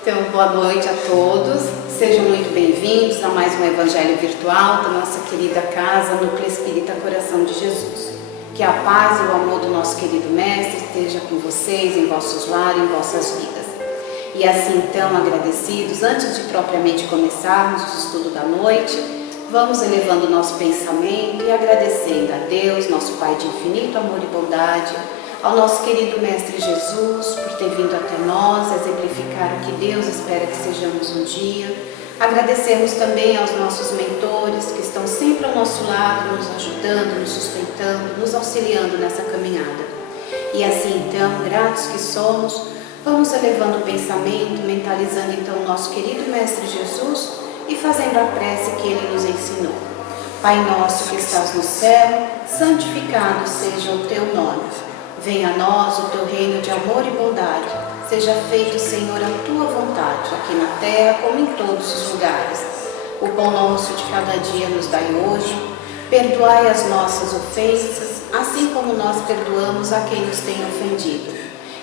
Então, boa noite a todos, sejam muito bem-vindos a mais um Evangelho Virtual da nossa querida casa Núcleo Espírita Coração de Jesus. Que a paz e o amor do nosso querido Mestre esteja com vocês, em vossos lares, em vossas vidas. E assim, então, agradecidos, antes de propriamente começarmos o estudo da noite, vamos elevando o nosso pensamento e agradecendo a Deus, nosso Pai de infinito amor e bondade, ao nosso querido Mestre Jesus, por ter vindo até nós, exemplificar o que Deus espera que sejamos um dia. Agradecemos também aos nossos mentores, que estão sempre ao nosso lado, nos ajudando, nos sustentando, nos auxiliando nessa caminhada. E assim, então, gratos que somos, vamos elevando o pensamento, mentalizando então o nosso querido Mestre Jesus e fazendo a prece que Ele nos ensinou. Pai nosso que estás no céu, santificado seja o teu nome. Venha a nós o teu reino de amor e bondade. Seja feito, Senhor, a tua vontade, aqui na terra como em todos os lugares. O pão nosso de cada dia nos dai hoje. Perdoai as nossas ofensas, assim como nós perdoamos a quem nos tem ofendido.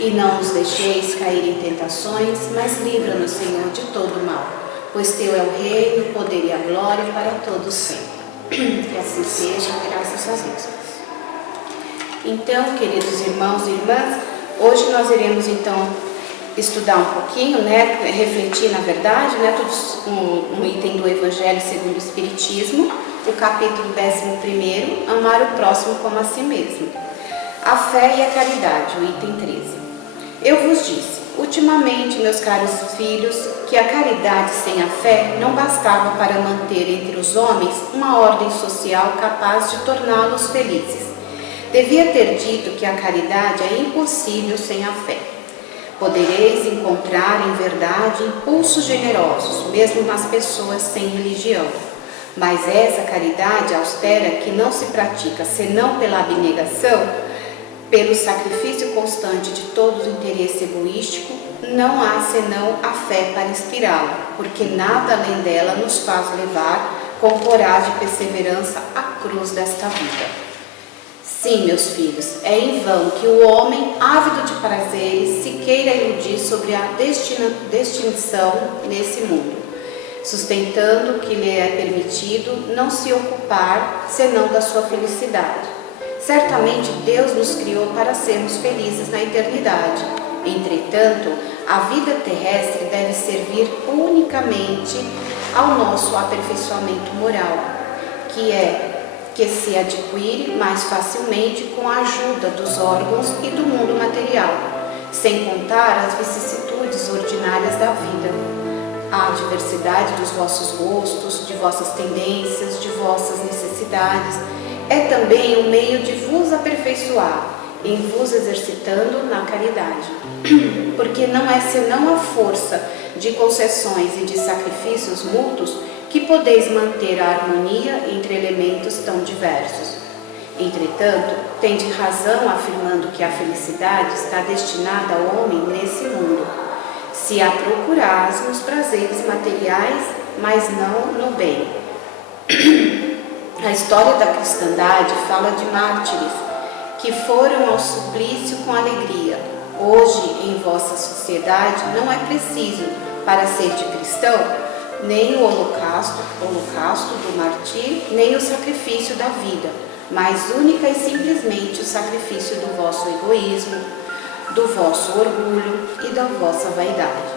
E não nos deixeis cair em tentações, mas livra-nos, Senhor, de todo mal. Pois teu é o reino, o poder e a glória para todos sempre. Que assim seja, graças a Deus. Então, queridos irmãos e irmãs, hoje nós iremos então estudar um pouquinho, refletir na verdade, todos um item do Evangelho segundo o Espiritismo, o capítulo 11, amar o próximo como a si mesmo. A fé e a caridade, o item 13. Eu vos disse, ultimamente, meus caros filhos, que a caridade sem a fé não bastava para manter entre os homens uma ordem social capaz de torná-los felizes. Devia ter dito que a caridade é impossível sem a fé. Podereis encontrar em verdade impulsos generosos, mesmo nas pessoas sem religião. Mas essa caridade austera que não se pratica senão pela abnegação, pelo sacrifício constante de todo o interesse egoístico, não há senão a fé para inspirá-la, porque nada além dela nos faz levar com coragem e perseverança a cruz desta vida. Sim, meus filhos, é em vão que o homem, ávido de prazeres, se queira iludir sobre a destinação nesse mundo, sustentando que lhe é permitido não se ocupar senão da sua felicidade. Certamente Deus nos criou para sermos felizes na eternidade. Entretanto, a vida terrestre deve servir unicamente ao nosso aperfeiçoamento moral, que se adquire mais facilmente com a ajuda dos órgãos e do mundo material, sem contar as vicissitudes ordinárias da vida. A diversidade dos vossos gostos, de vossas tendências, de vossas necessidades, é também um meio de vos aperfeiçoar, em vos exercitando na caridade. Porque não é senão a força de concessões e de sacrifícios mútuos que podeis manter a harmonia entre elementos tão diversos. Entretanto, tende razão afirmando que a felicidade está destinada ao homem nesse mundo, se a procurares nos prazeres materiais, mas não no bem. A história da cristandade fala de mártires que foram ao suplício com alegria. Hoje, em vossa sociedade, não é preciso, para ser de cristão, nem o holocausto do martírio, nem o sacrifício da vida, mas única e simplesmente o sacrifício do vosso egoísmo, do vosso orgulho e da vossa vaidade.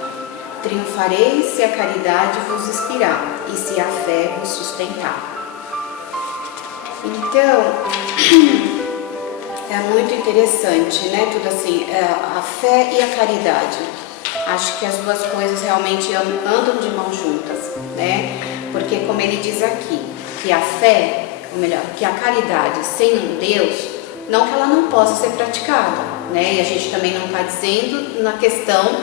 Triunfareis se a caridade vos inspirar e se a fé vos sustentar. Então, é muito interessante, tudo assim, a fé e a caridade. Acho que as duas coisas realmente andam de mãos juntas, Porque, como ele diz aqui, que a fé, ou melhor, que a caridade sem um Deus, não que ela não possa ser praticada, E a gente também não está dizendo na questão,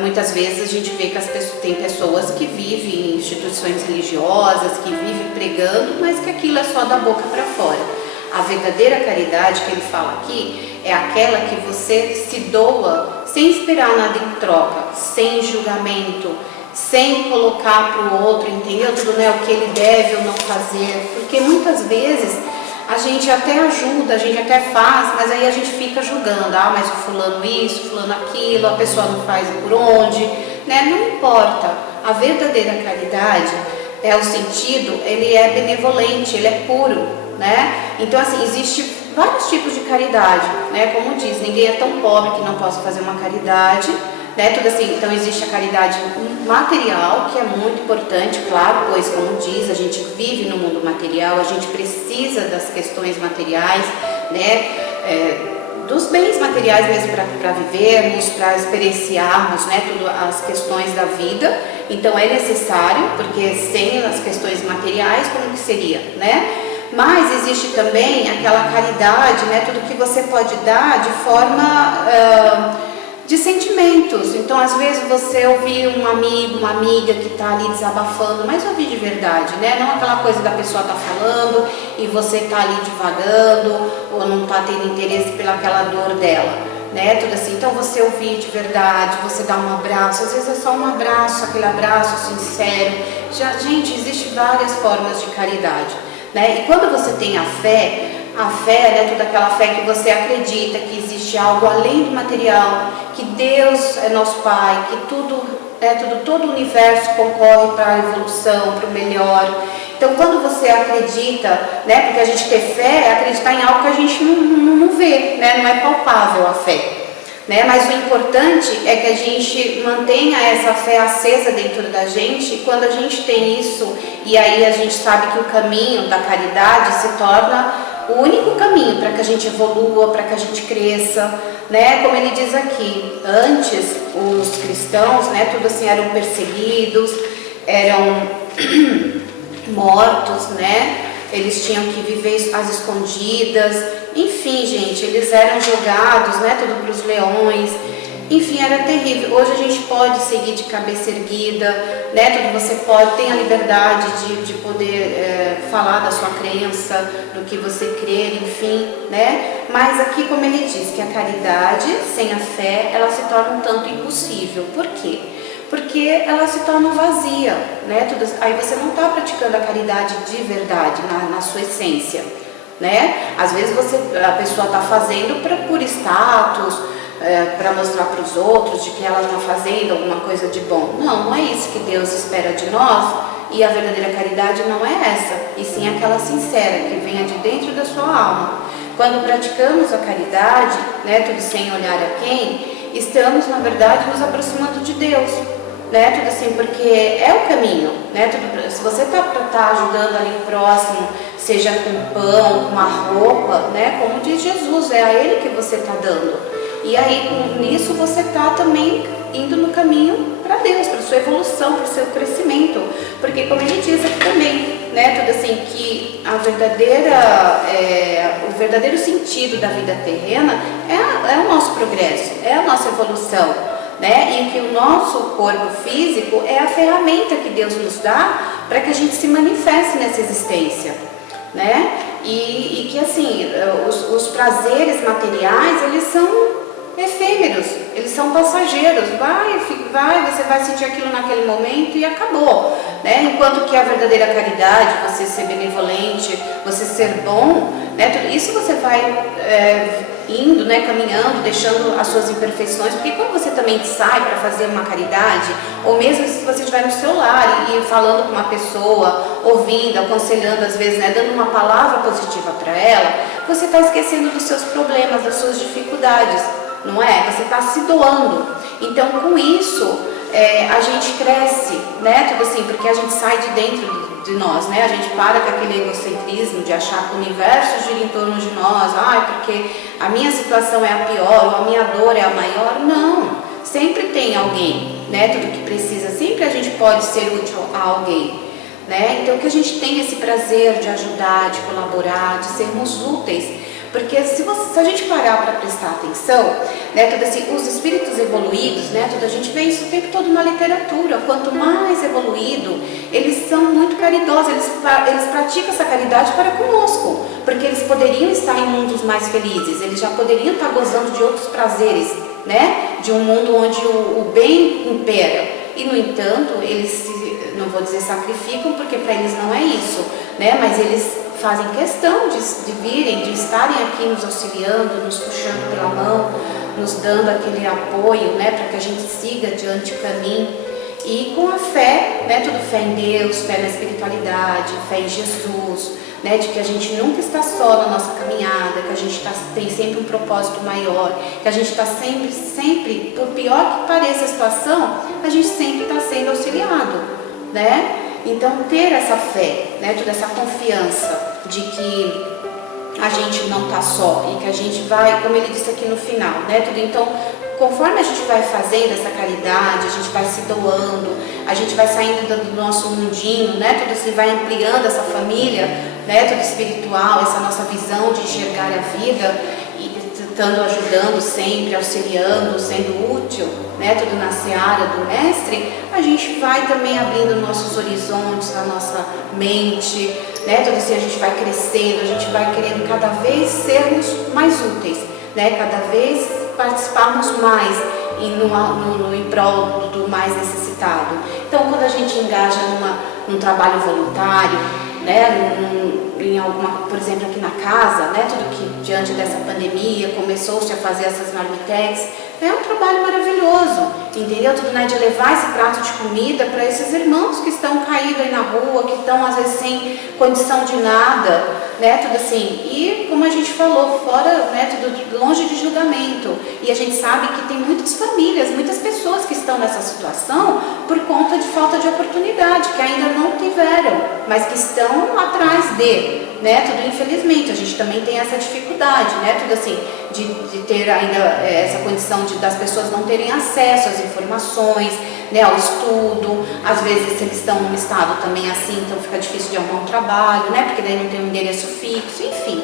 muitas vezes a gente vê que tem pessoas que vivem em instituições religiosas, que vivem pregando, mas que aquilo é só da boca para fora. A verdadeira caridade que ele fala aqui é aquela que você se doa sem esperar nada em troca, sem julgamento, sem colocar para o outro, entendeu? Tudo, o que ele deve ou não fazer. Porque muitas vezes a gente até ajuda, a gente até faz, mas aí a gente fica julgando, mas o fulano isso, fulano aquilo, a pessoa não faz por onde, né? Não importa. A verdadeira caridade o sentido, ele é benevolente, ele é puro, né? Então, assim, existe vários tipos de caridade, né? Como diz, ninguém é tão pobre que não possa fazer uma caridade, né? Tudo assim, então existe a caridade material, que é muito importante, claro, pois, como diz, a gente vive no mundo material, a gente precisa das questões materiais, né? Dos bens materiais mesmo para vivermos, para experienciarmos, né, tudo as questões da vida. Então é necessário, porque sem as questões materiais, como que seria, né? Mas existe também aquela caridade, né, tudo que você pode dar de forma de sentimentos. Então, às vezes você ouvir um amigo, uma amiga que está ali desabafando, mas ouvir de verdade, né? Não aquela coisa da pessoa tá falando e você está ali divagando ou não está tendo interesse pelaquela dor dela, né? Tudo assim. Então, você ouvir de verdade, você dar um abraço, às vezes é só um abraço, aquele abraço sincero. Gente, existem várias formas de caridade, né? E quando você tem a fé, né, toda aquela fé que você acredita que existe algo além do material, que Deus é nosso Pai, que todo o universo concorre para a evolução, para o melhor. Então, quando você acredita, né, porque a gente ter fé é acreditar em algo que a gente não vê, né, não é palpável a fé. Né? Mas o importante é que a gente mantenha essa fé acesa dentro da gente, e quando a gente tem isso, e aí a gente sabe que o caminho da caridade se torna o único caminho para que a gente evolua, para que a gente cresça, né? Como ele diz aqui, antes os cristãos, né, tudo assim, eram perseguidos, eram mortos, né? Eles tinham que viver às escondidas, enfim, gente, eles eram jogados, né, tudo para os leões. Enfim, era terrível. Hoje a gente pode seguir de cabeça erguida, né? Tudo você pode, tem a liberdade de poder falar da sua crença, do que você crer, enfim, né? Mas aqui, como ele diz, que a caridade sem a fé, ela se torna um tanto impossível. Por quê? Porque ela se torna vazia, né? Aí você não está praticando a caridade de verdade, na sua essência, né? Às vezes a pessoa está fazendo por status, para mostrar para os outros de que ela está fazendo alguma coisa de bom. Não é isso que Deus espera de nós, e a verdadeira caridade não é essa, e sim aquela sincera, que venha de dentro da sua alma. Quando praticamos a caridade, né, tudo sem olhar a quem, estamos, na verdade, nos aproximando de Deus, né, tudo assim, porque é o caminho, né, se você está ajudando ali o próximo, seja com pão, com uma roupa, né, como diz Jesus, é a Ele que você está dando. E aí, com isso, você está também indo no caminho para Deus, para sua evolução, para o seu crescimento. Porque, como ele diz aqui também, né, tudo assim, que o verdadeiro sentido da vida terrena é o nosso progresso, é a nossa evolução, né? E que o nosso corpo físico é a ferramenta que Deus nos dá para que a gente se manifeste nessa existência, né? E que, assim, os prazeres materiais, eles são efêmeros, eles são passageiros, você vai sentir aquilo naquele momento e acabou, né? Enquanto que a verdadeira caridade, você ser benevolente, você ser bom, né? Tudo isso você vai indo, né? Caminhando, deixando as suas imperfeições, porque quando você também sai para fazer uma caridade, ou mesmo se você estiver no seu lar e falando com uma pessoa, ouvindo, aconselhando, às vezes, né? Dando uma palavra positiva para ela, você está esquecendo dos seus problemas, das suas dificuldades. Não é? Você está se doando. Então, com isso, a gente cresce, né? Tudo assim, porque a gente sai de dentro de nós, né? A gente para com aquele egocentrismo de achar que o universo gira em torno de nós. Porque a minha situação é a pior, ou a minha dor é a maior. Não. Sempre tem alguém, né? Tudo que precisa. Sempre a gente pode ser útil a alguém, né? Então, que a gente tenha esse prazer de ajudar, de colaborar, de sermos úteis. Porque se a gente parar para prestar atenção, né, tudo assim, os espíritos evoluídos, né, a gente vê isso o tempo todo na literatura. Quanto mais evoluído, eles são muito caridosos, eles praticam essa caridade para conosco, porque eles poderiam estar em mundos mais felizes, eles já poderiam estar gozando de outros prazeres, né, de um mundo onde o bem impera. E, no entanto, eles não vou dizer sacrificam, porque para eles não é isso, né, mas eles fazem questão de virem, de estarem aqui nos auxiliando, nos puxando pela mão, nos dando aquele apoio, né, para que a gente siga adiante o caminho. E com a fé, né, tudo fé em Deus, fé na espiritualidade, fé em Jesus, né, de que a gente nunca está só na nossa caminhada, que a gente tem sempre um propósito maior, que a gente está sempre, por pior que pareça a situação, a gente sempre está sendo auxiliado, né? Então ter essa fé, né, toda essa confiança de que a gente não está só e que a gente vai, como ele disse aqui no final, né, tudo. Então, conforme a gente vai fazendo essa caridade, a gente vai se doando, a gente vai saindo do nosso mundinho, né, tudo assim, vai ampliando essa família, né, tudo espiritual, essa nossa visão de enxergar a vida e tentando, ajudando sempre, auxiliando, sendo útil, né, tudo na seara do Mestre, a gente vai também abrindo nossos horizontes, a nossa mente, né, tudo assim, a gente vai crescendo, a gente vai querendo cada vez sermos mais úteis, né, cada vez participarmos mais em prol do mais necessitado. Então, quando a gente engaja num trabalho voluntário, né, em alguma, por exemplo, aqui na casa, né, tudo que diante dessa pandemia começou-se a fazer essas marmitex, é um trabalho maravilhoso, entendeu? Tudo, né, de levar esse prato de comida para esses irmãos que estão caídos aí na rua, que estão às vezes sem condição de nada, né, tudo assim. E como a gente falou, fora, né, tudo longe de julgamento. E a gente sabe que tem muitas famílias, muitas pessoas que estão nessa situação por conta de falta de oportunidade, que ainda não tiveram, mas que estão atrás né, tudo, infelizmente. A gente também tem essa dificuldade, né, tudo assim, de ter ainda essa condição das pessoas não terem acesso às informações, né, ao estudo. Às vezes eles estão num estado também assim, então fica difícil de arrumar um trabalho, né, porque daí não tem um endereço fixo, enfim.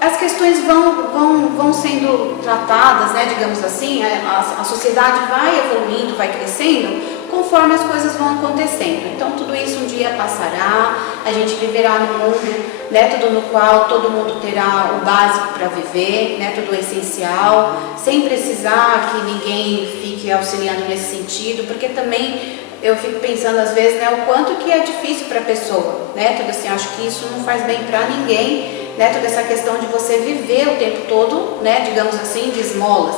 As questões vão sendo tratadas, né, digamos assim, a sociedade vai evoluindo, vai crescendo conforme as coisas vão acontecendo. Então tudo isso um dia passará, a gente viverá num mundo, né, tudo no qual todo mundo terá o básico para viver, né, tudo essencial, sem precisar que ninguém fique auxiliando nesse sentido, porque também eu fico pensando às vezes, né, o quanto que é difícil para a pessoa, né, tudo assim, acho que isso não faz bem para ninguém, né, toda essa questão de você viver o tempo todo, né, digamos assim, de esmolas,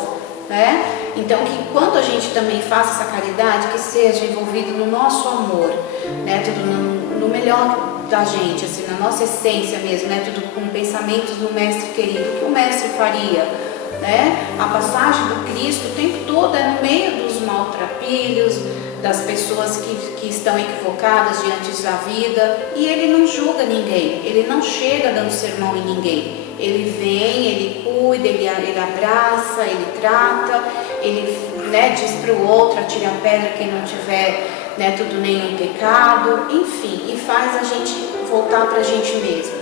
né, então que quando a gente também faça essa caridade, que seja envolvido no nosso amor, né, tudo no melhor da gente, assim, na nossa essência mesmo, né, tudo com pensamentos do Mestre querido, que o Mestre faria, né, a passagem do Cristo o tempo todo é no meio dos maltrapilhos, das pessoas que estão equivocadas diante da vida, e ele não julga ninguém, ele não chega dando sermão em ninguém, ele vem, ele cuida, ele abraça, ele trata, ele, né, diz para o outro, atire a pedra quem não tiver, né, tudo nenhum pecado, enfim, e faz a gente voltar para a gente mesmo,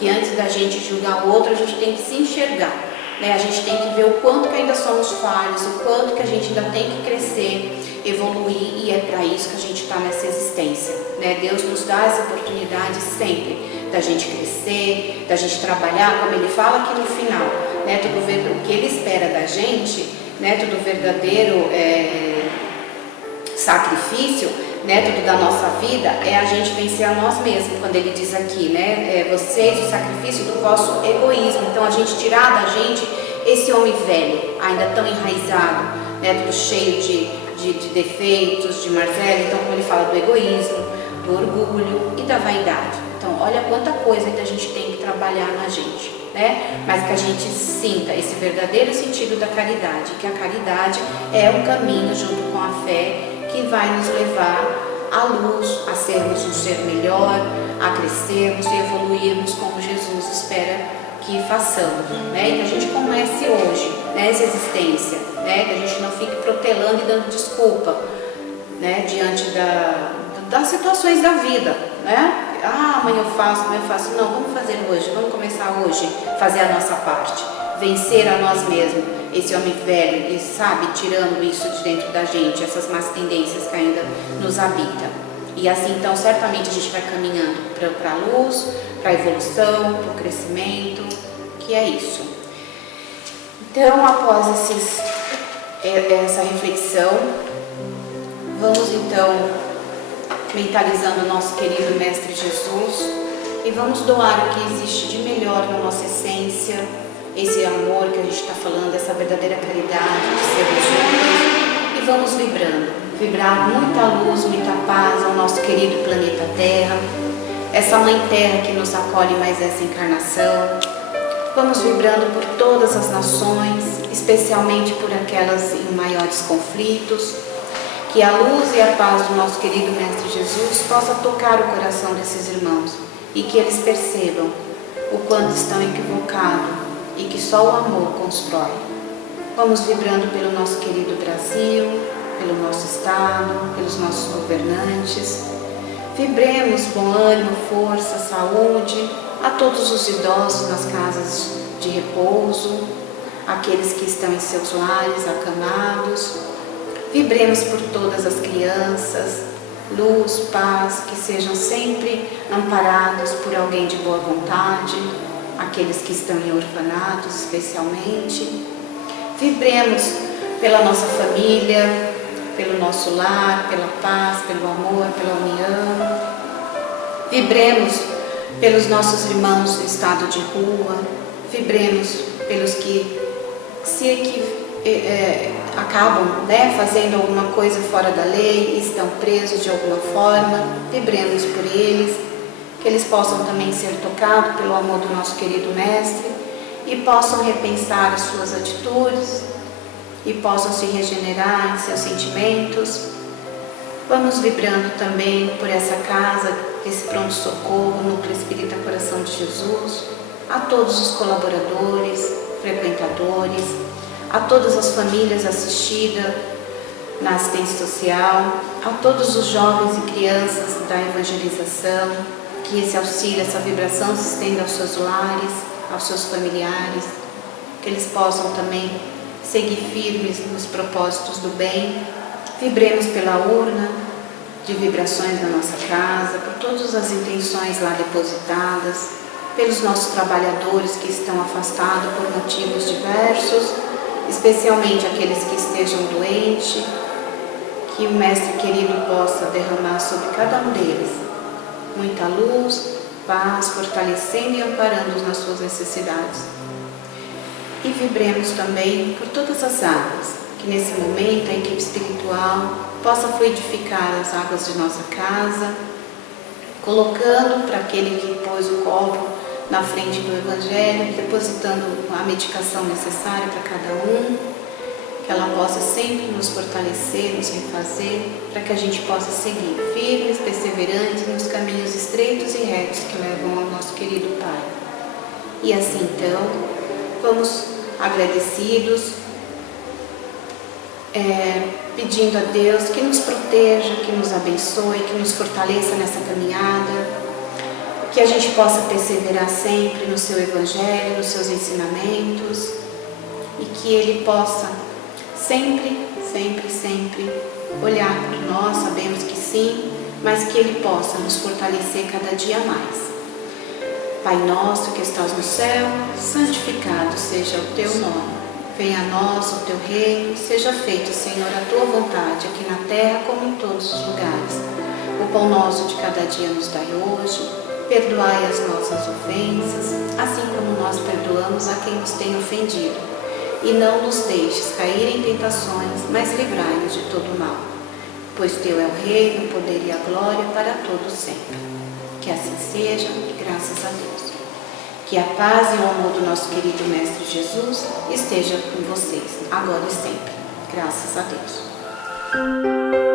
que antes da gente julgar o outro, a gente tem que se enxergar, né, a gente tem que ver o quanto que ainda somos falhos, o quanto que a gente ainda tem que crescer, evoluir, e é para isso que a gente está nessa existência, né? Deus nos dá essa oportunidade sempre da gente crescer, da gente trabalhar, como ele fala aqui no final, né? Tudo o que ele espera da gente, né? Tudo verdadeiro sacrifício, né? Tudo da nossa vida é a gente vencer a nós mesmos, quando ele diz aqui, né? Vocês, o sacrifício do vosso egoísmo. Então a gente tirar da gente esse homem velho, ainda tão enraizado, né? Tudo cheio de defeitos, de Marcelo, então como ele fala do egoísmo, do orgulho e da vaidade. Então olha quanta coisa ainda a gente tem que trabalhar na gente, né? Mas que a gente sinta esse verdadeiro sentido da caridade, que a caridade é um caminho junto com a fé que vai nos levar à luz, a sermos um ser melhor, a crescermos e evoluirmos como Jesus espera que façamos, né? E que a gente comece hoje, né, essa existência, né? Que a gente não fique protelando e dando desculpa, né, diante das situações da vida, né? Amanhã eu faço, não, vamos fazer hoje, vamos começar hoje, fazer a nossa parte, vencer a nós mesmos, esse homem velho, e sabe, tirando isso de dentro da gente, essas más tendências que ainda nos habitam. E assim, então, certamente a gente vai caminhando para a luz, para a evolução, para o crescimento, que é isso. Então, após essa reflexão, vamos então mentalizando o nosso querido Mestre Jesus e vamos doar o que existe de melhor na nossa essência, esse amor que a gente está falando, essa verdadeira caridade de sermos juntos, e vamos vibrar muita luz, muita paz ao nosso querido planeta Terra, essa Mãe Terra que nos acolhe mais essa encarnação. Vamos vibrando por todas as nações, especialmente por aquelas em maiores conflitos, que a luz e a paz do nosso querido Mestre Jesus possa tocar o coração desses irmãos e que eles percebam o quanto estão equivocados e que só o amor constrói. Vamos vibrando pelo nosso querido Brasil, pelo nosso Estado, pelos nossos governantes. Vibremos bom ânimo, força, saúde a todos os idosos nas casas de repouso, aqueles que estão em seus lares acamados. Vibremos por todas as crianças, luz, paz, que sejam sempre amparados por alguém de boa vontade, aqueles que estão em orfanatos especialmente. Vibremos pela nossa família, pelo nosso lar, pela paz, pelo amor, pela união. Vibremos pelos nossos irmãos em estado de rua. Vibremos pelos que acabam fazendo alguma coisa fora da lei, estão presos de alguma forma. Vibremos por eles, que eles possam também ser tocados pelo amor do nosso querido Mestre e possam repensar as suas atitudes e possam se regenerar em seus sentimentos. Vamos vibrando também por essa casa, esse pronto-socorro, Núcleo Espírita Coração de Jesus, a todos os colaboradores, frequentadores, a todas as famílias assistidas na assistência social, a todos os jovens e crianças da evangelização, que esse auxílio, essa vibração se estenda aos seus lares, aos seus familiares, que eles possam também seguir firmes nos propósitos do bem. Vibremos pela urna de vibrações na nossa casa, por todas as intenções lá depositadas, pelos nossos trabalhadores que estão afastados por motivos diversos, especialmente aqueles que estejam doentes, que o Mestre querido possa derramar sobre cada um deles muita luz, paz, fortalecendo e amparando nas suas necessidades. E vibremos também por todas as águas, que nesse momento a equipe espiritual possa fluidificar as águas de nossa casa, colocando para aquele que pôs o copo na frente do Evangelho, depositando a medicação necessária para cada um, que ela possa sempre nos fortalecer, nos refazer, para que a gente possa seguir firmes, perseverantes nos caminhos estreitos e retos que levam ao nosso querido Pai. E assim então, vamos agradecidos, pedindo a Deus que nos proteja, que nos abençoe, que nos fortaleça nessa caminhada, que a gente possa perseverar sempre no seu Evangelho, nos seus ensinamentos, e que Ele possa sempre, sempre, sempre olhar por nós, sabemos que sim, mas que Ele possa nos fortalecer cada dia mais. Pai nosso que estás no céu, santificado seja o teu nome. Venha a nós o teu reino, seja feito, Senhor, a tua vontade, aqui na terra como em todos os lugares. O pão nosso de cada dia nos dai hoje. Perdoai as nossas ofensas, assim como nós perdoamos a quem nos tem ofendido. E não nos deixes cair em tentações, mas livrai-nos de todo mal. Pois teu é o reino, o poder e a glória para todos sempre. Que assim seja, e graças a Deus. Que a paz e o amor do nosso querido Mestre Jesus esteja com vocês, agora e sempre. Graças a Deus.